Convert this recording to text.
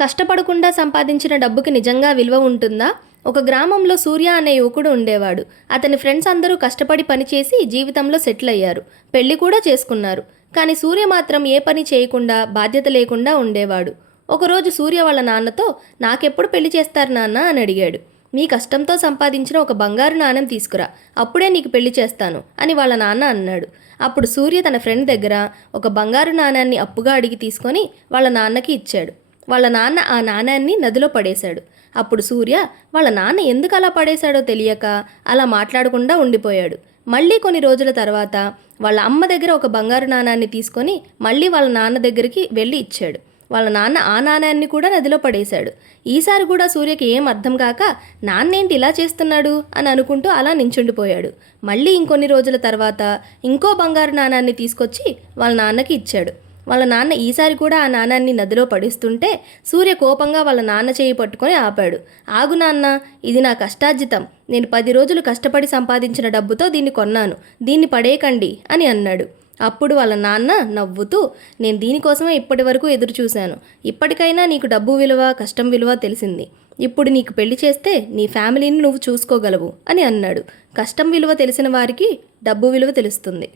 కష్టపడకుండా సంపాదించిన డబ్బుకి నిజంగా విలువ ఉంటుందా? ఒక గ్రామంలో సూర్య అనే యువకుడు ఉండేవాడు. అతని ఫ్రెండ్స్ అందరూ కష్టపడి పనిచేసి జీవితంలో సెటిల్ అయ్యారు. పెళ్లి కూడా చేసుకున్నారు. కానీ సూర్య మాత్రం ఏ పని చేయకుండా బాధ్యత లేకుండా ఉండేవాడు. ఒకరోజు సూర్య వాళ్ళ నాన్నతో నాకెప్పుడు పెళ్లి చేస్తారు నాన్న అని అడిగాడు. మీ కష్టంతో సంపాదించిన ఒక బంగారు నాణెం తీసుకురా, అప్పుడే నీకు పెళ్లి చేస్తాను అని వాళ్ళ నాన్న అన్నాడు. అప్పుడు సూర్య తన ఫ్రెండ్ దగ్గర ఒక బంగారు నాణాన్ని అప్పుగా అడిగి తీసుకొని వాళ్ళ నాన్నకి ఇచ్చాడు. వాళ్ళ నాన్న ఆ నాణాన్ని నదిలో పడేశాడు. అప్పుడు సూర్య వాళ్ళ నాన్న ఎందుకు అలా పడేశాడో తెలియక అలా మాట్లాడకుండా ఉండిపోయాడు. మళ్ళీ కొన్ని రోజుల తర్వాత వాళ్ళ అమ్మ దగ్గర ఒక బంగారు నాణాన్ని తీసుకొని మళ్ళీ వాళ్ళ నాన్న దగ్గరికి వెళ్ళి ఇచ్చాడు. వాళ్ళ నాన్న ఆ నాణాన్ని కూడా నదిలో పడేశాడు. ఈసారి కూడా సూర్యకి ఏం అర్థం కాక నాన్నేంటి ఇలా చేస్తున్నాడు అని అనుకుంటూ అలా నించుండిపోయాడు. మళ్ళీ ఇంకొన్ని రోజుల తర్వాత ఇంకో బంగారు నాణాన్ని తీసుకొచ్చి వాళ్ళ నాన్నకి ఇచ్చాడు. వాళ్ళ నాన్న ఈసారి కూడా ఆ నాణాన్ని నదిలో పడిస్తుంటే సూర్య కోపంగా వాళ్ళ నాన్న చేయి పట్టుకొని ఆపాడు. ఆగు నాన్న, ఇది నా కష్టార్జితం. నేను 10 రోజులు కష్టపడి సంపాదించిన డబ్బుతో దీన్ని కొన్నాను. దీన్ని పడేయకండి అని అన్నాడు. అప్పుడు వాళ్ళ నాన్న నవ్వుతూ, నేను దీనికోసమే ఇప్పటి వరకు ఎదురు చూశాను. ఇప్పటికైనా నీకు డబ్బు విలువ, కష్టం విలువ తెలిసింది. ఇప్పుడు నీకు పెళ్లి చేస్తే నీ ఫ్యామిలీని నువ్వు చూసుకోగలవు అని అన్నాడు. కష్టం విలువ తెలిసిన వారికి డబ్బు విలువ తెలుస్తుంది.